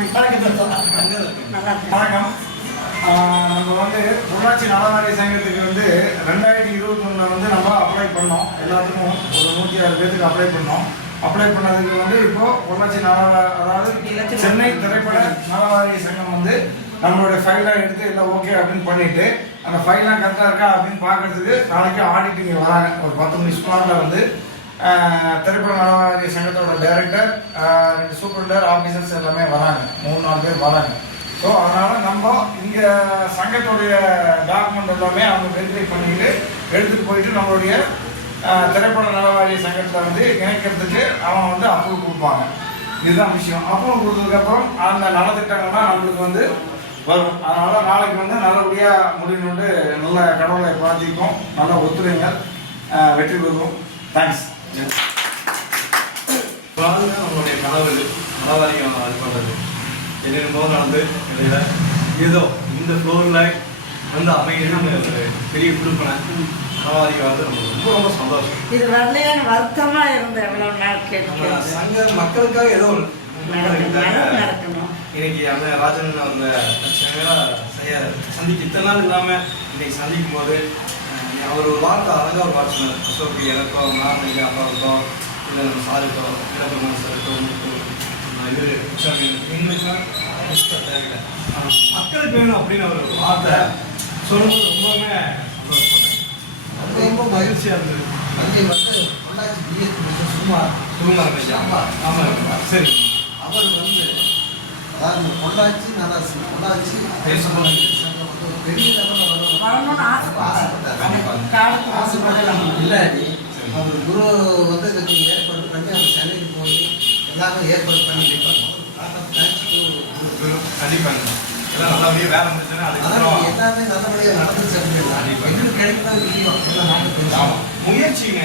வணக்கம். நம்ம வந்து உள்ளாட்சி நலவாரிய சங்கத்துக்கு வந்து 2021 வந்து நம்ம அப்ளை பண்ணோம். எல்லாத்துக்கும் ஒரு 106 பேருக்கு அப்ளை பண்ணோம். அப்ளை பண்ணதுக்கு வந்து இப்போ உள்ளாட்சி அதாவது சென்னை திரைப்பட நலவாரிய சங்கம் வந்து நம்மளுடைய ஃபைலாக எடுத்து எல்லாம் ஓகே அப்படின்னு பண்ணிட்டு அந்த ஃபைலாம் கரெக்டாக இருக்கா அப்படின்னு பார்க்கறதுக்கு நாளைக்கு ஆடிட்டிங் வராங்க. ஒரு 10 மணி ஸ்பாட்டில் வந்து திரைப்பட நலவாரிய சங்கத்தோட டைரக்டர், 2 சூப்பர்டர் ஆஃபீஸர்ஸ் எல்லாமே வராங்க. 3-4 பேர் வராங்க. ஸோ அதனால் நம்ம இங்கே சங்கத்தோடைய டாக்குமெண்ட் எல்லாமே அவங்க வெரிஃபை பண்ணிட்டு எடுத்துகிட்டு போயிட்டு நம்மளுடைய திரைப்பட நலவாரிய சங்கத்தில் வந்து இணைக்கிறதுக்கு அவங்க வந்து அப்ரூவ் கொடுப்பாங்க. இதுதான் விஷயம். அப்ரூவ் கொடுத்ததுக்கப்புறம் அந்த நலத்திட்டங்கள்லாம் நம்மளுக்கு வந்து வரும். அதனால் நாளைக்கு வந்து நல்லபடியாக முடியணுன்ட்டு நல்ல கடவுளை பிரார்த்திக்கும். நல்ல ஒத்துழைங்க, வெற்றி பெறுவோம். தேங்க்ஸ். நம்மளுடைய கனவு நலவாரியம் இது பண்ணுறது என்னென்னமோ நடந்து இடையில ஏதோ இந்த ஃப்ளோரில் வந்து அமைகிறதுன்னு ஒரு பெரிய கொடுப்பனை நலவாரியம் வந்து நம்ம ரொம்ப ரொம்ப சந்தோஷம். இது வரலையான வருத்தமாக இருந்த எவ்வளோ நாள் கேட்கலாம். சங்க மக்களுக்காக ஏதோ நடக்கணும். இன்னைக்கு அந்த ராஜன் அந்த சந்திக்க இத்தனை நாள் இல்லாமல் இன்னைக்கு சந்திக்கும் போது அவர் ஒரு வார்த்தை அழகாக ஒரு வார்த்தை சொன்னார். அசோக்கு எனக்கும் நாமணிக்கு அப்பாவுக்கும் இல்லை நம்ம சாருக்கும் இளப்பெருமான் சாருக்கும் எங்களுக்குலாம் தேவையில்லை, மக்களுக்கு வேணும் அப்படின்னு ஒரு வார்த்தை சொல்லும்போது ரொம்பவுமே சந்தோஷப்பட்டேன். ரொம்ப மகிழ்ச்சியாக இருந்தது. ஆமாம் சரி. அவர் வந்து அதாவது பொள்ளாச்சி நலாசி பொள்ளாச்சி பெரிய லெவலில் இல்லாடி அவர் குரு வந்து இதுக்கு ஏற்பாடு பண்ணி அவர் சென்னைக்கு போய் எல்லாரும் ஏற்பாடு பண்ணி கண்டிப்பாங்க. எல்லாம் நல்லபடியாக வேலை இருந்துச்சுன்னா எல்லாமே நல்லபடியாக நடந்துச்சு அப்படின்னா எங்களுக்கு கிடைக்கிறதா இல்லையோ எல்லாம் நாங்கள் பேசுவோம். முயற்சிங்க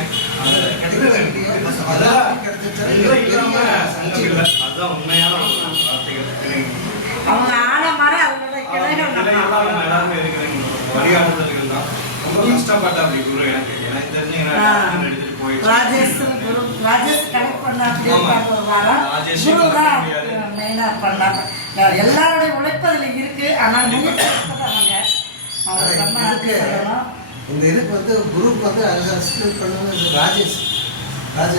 அதுதான் உண்மையான வார்த்தைகள். அவங்க ஆழமாக அவங்களோட எல்லாருமே இருக்கிறீங்க வழிகாட்டுதல்கள் தான். ரொம்ப கஷ்டப்பட்ட அப்படி குரு எனக்கு தெரிஞ்சுங்கன்னா எடுத்துட்டு போயிட்டு ராஜேஷ் கனெக்ட் பண்ணா ஒரு வாரம் குரு தான் மெயினாக பண்ணாங்க. எல்லாருடைய உழைப்பு அதில் இருக்கு. ஆனால் இந்த இதுக்கு வந்து குரூப் வந்து அசிஸ்டன்ட் பண்ணுவது ராஜேஷ் தான்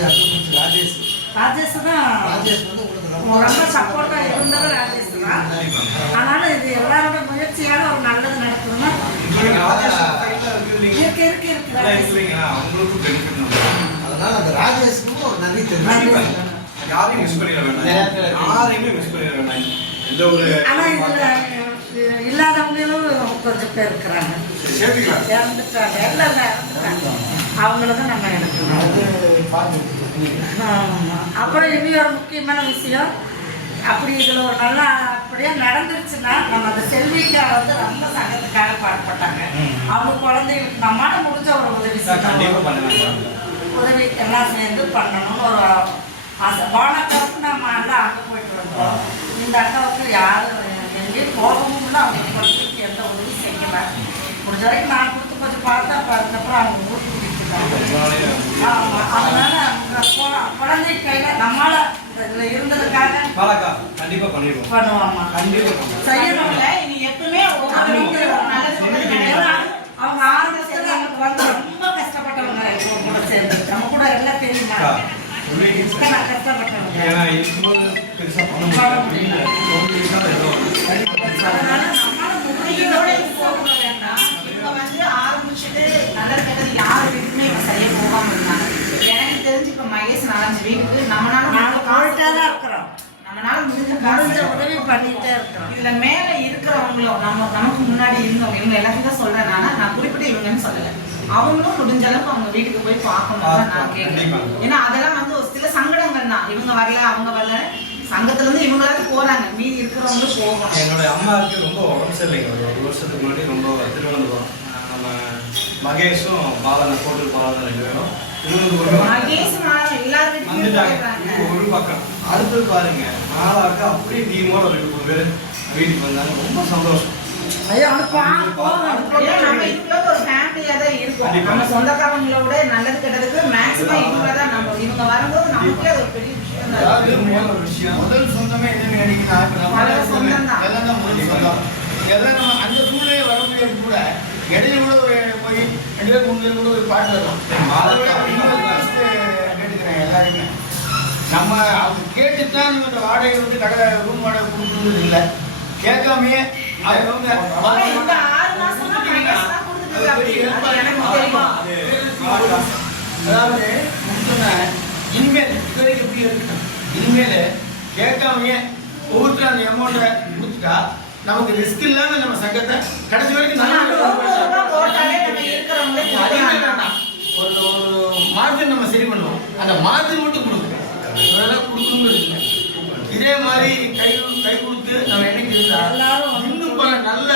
ராஜேஷ் வந்து உங்களுக்கு ரொம்ப சப்போர்ட்டாக இருந்தது ராஜேஷ் தான். ஆனாலும் இது எல்லாரோட முயற்சியால ஒரு நல்லது நடக்கணும்னா அவங்களுக்கும் பெனிஃபிட். அதனால அந்த ராஜேஷ்க்கும் ஒரு நன்றி தெரியும். யாரையும் மிஸ் பண்ணிட வேண்டாம், யாரையுமே மிஸ் பண்ணிட வேண்டாம். எந்த ஒரு ஆனால் இதில் இல்லாதவங்களும் கொஞ்சம் பேர் இருக்கிறாங்க, இறந்துட்டாங்க, எல்லாம் இறந்துட்டாங்க. அவங்களுக்கும் நம்ம எடுக்கணும். அப்புறம் இனி ஒரு முக்கியமான விஷயம், அப்படி இதில் ஒரு நல்லா அப்படியே நடந்துருச்சுன்னா நம்ம அந்த செல்விக்கா வந்து ரொம்ப சங்கத்துக்காக பாடுபட்டாங்க. அவங்க குழந்தைகளுக்கு நம்மளால முடிஞ்ச ஒரு உதவி எல்லாம் சேர்ந்து பண்ணணும்னு ஒரு ஆசை. போனக்காவுக்கு நம்ம எல்லாம் அங்கே போயிட்டு வந்தோம். இந்த அக்காவுக்கு யாரும் எங்கேயும் போகவும் இல்லை, அவங்க குழந்தைக்கு எந்த உதவி செய்யலை. முடிஞ்ச வரைக்கும் நான் கொடுத்து கொஞ்சம் பார்த்தப்புறம் அவங்க ஊருக்கு கூட்டிட்டு. ஆமாம், அதனால குழந்தை கையில் நம்மளால இதில் இருந்ததுக்காக கண்டிப்பாக பண்ணிடுவோம், பண்ணுவாமா கண்டிப்பாக செய்யணும்ல. இனி எப்பவுமே அவங்க ஆரம்பத்தில் நமக்கு வந்து ரொம்ப கஷ்டப்பட்டவங்க கூட சேர்ந்து நம்ம கூட எல்லாம் தெரியுமா கஷ்டப்பட்டவங்க. அதனால நம்மளால வேண்டாம். இவங்க வந்து ஆரம்பிச்சுட்டு நல்லது கெட்டது யார் வீட்டுக்குமே இவங்க சரியா போகாம இருந்தாங்க. எனக்கு தெரிஞ்சு இப்ப மகேஷ் 4-5 வீட்டுக்கு நம்மளால இருக்கிறோம், நம்மளால முடிஞ்ச உதவி பண்ணிட்டே இருக்கிறோம். இதுல மேல இருக்கிறவங்களும் நமக்கு முன்னாடி இருந்தவங்க இவங்க எல்லாத்தையும் தான் சொல்றேன். நான் குறிப்பிட்டு இவங்கன்னு சொல்லலை, அவங்களும் முடிஞ்ச அளவுக்கு அவங்க வீட்டுக்கு போய் பார்க்கணும் நான் கேட்கிறேன். ஏன்னா அதெல்லாம் வந்து ஒரு சில சங்கடங்கள் தான். இவங்க வரல அவங்க வரல, சங்கத்துல இருந்து இவங்களாவது போறாங்க, மீதி இருக்கிறவங்களும் போகணும். என்னோட அம்மாவுக்கு ரொம்ப உடம்பு சரியில்லைங்க. ஒரு வருஷத்துக்கு முன்னாடி ரொம்ப திருவனந்தபுரம் நம்ம மகேஷும் பாலன் கோட்டல் பாலன் 2 பேரும் ஒரு பக்கம் அடுத்தது பாருங்க. நாளாக அப்படியே டீமோட 2-3 பேர் வீட்டுக்கு வந்தாங்க. ரொம்ப சந்தோஷம். நம்ம இதுக்குள்ள ஒரு ஃபேமிலியா தான் இருக்கும். நம்ம சொந்தக்காரங்களோட நல்லது கெட்டதுக்கு மேக்ஸிமம் இவங்க வரும்போது நமக்கே அது ஒரு பெரிய விஷயம் தான். அதாவது முதல் சொந்தமே என்னன்னு கேட்டீங்கன்னா, இப்ப நம்ம முதல் சொந்தம் தான். எல்லாம் தான் முதல் சொந்தம். எல்லாம் நம்ம அந்த சூழ்நிலை வர முடியாது கூட இடையில கூட ஒரு போய் 2 பேர் 3 பேர் கூட ஒரு பாட்டு வரும். கேட்டுக்கிறேன் எல்லாருமே. நம்ம அவங்க கேட்டுத்தான் நம்ம இந்த வாடகை வந்து கடை ரூம் வாடகை கொடுக்குறது இல்லை. கேட்காமையே அவங்க வந்து ஆனா இந்த 6 மாசமா மைனஸ் தான் கொடுத்துட்டு இருக்காங்க. அது எனக்கு தெரியும். அதாவது சொன்ன இனிமேல் இதுவரைக்கும் எப்படி இருக்கு, இனிமேல் கேட்காமையே ஒவ்வொருத்தரும் அந்த அமௌண்ட்டை கொடுத்துட்டா நமக்கு ரிஸ்க் இல்லாம நம்ம சங்கத்தை கடைசி வரைக்கும் ஆனா நல்லா 100 ரூபாய் போட்டாலே நம்ம இருக்கிறவங்களே அதிகமா கொடுக்கலாம். வேண்டாம். ஒரு மார்ஜின் நம்ம சரி பண்ணுவோம். அந்த மார்ஜின் மட்டும் கொடுக்கும், அதெல்லாம் கொடுக்கணுங்கிறது இல்லை. இதே மாதிரி கை கொடுத்து நம்ம என்னைக்கு இருந்தா இன்னும் பல நல்ல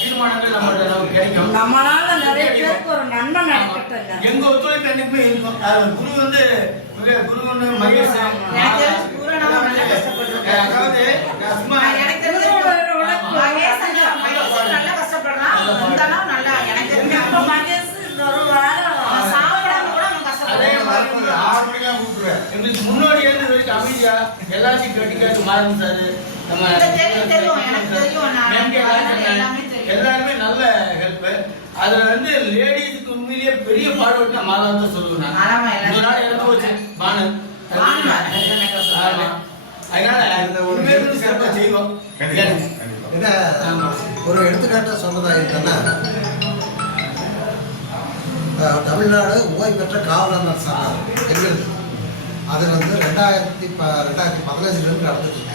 தீர்மானங்கள் நம்மகிட்ட நமக்கு கிடைக்கும். நம்மளால நிறைய பேருக்கு ஒரு நன்மை நடக்கட்டும். எங்க ஒத்துழைப்பு என்னைக்குமே இருக்கும். குரு வந்து குரு ஒன்று மகேஷ் எனக்கு தெரிஞ்சு பூரணமா நல்லா கஷ்டப்பட்டிருக்காரு. அதாவது சும்மா எனக்கு தெரிஞ்சு மகேஷ் நல்லா கஷ்டப்படுறான். இருந்தாலும் நல்லா எனக்கு தெரிஞ்சு இப்ப மகேஷ் இந்த ஒரு வாரம் சாப்பிடாம கூட அவன் அதே கஷ்டப்படுறான். மாதிரி ஒரு 6 மணிக்கெல்லாம் கூப்பிடுவேன். எங்களுக்கு முன்னோடி இருந்து வரைக்கும் அமைதியா எல்லாத்தையும் கேட்டு மாறும் சார். நம்ம தெரியும், எனக்கு தெரியும். நான் எல்லாமே தெரியும். எல்லாருமே நல்ல ஹெல்ப். அதுல வந்து லேடிஸ்க்கு உண்மையிலேயே பெரிய பாடுபட்டு நான் மாதாவத்தை சொல்லுவேன். ஆமா, எல்லாரும் இந்த நாள் இறந்து போச்சு பானு. அதனால உண்மையிலே சிறப்பாக செய்வோம். இதை ஒரு எடுத்துக்காட்டாக சொன்னதா இருக்குன்னா, தமிழ்நாடு ஓய்வு பெற்ற காவலர் சங்கம் எங்களுக்கு அது வந்து 2015 நடந்துச்சுங்க.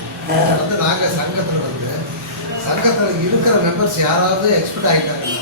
நடந்து நாங்கள் சங்கத்தில் இருக்கிற மெம்பர்ஸ் யாராவது எக்ஸ்பர்ட் ஆகிட்டாங்கன்னா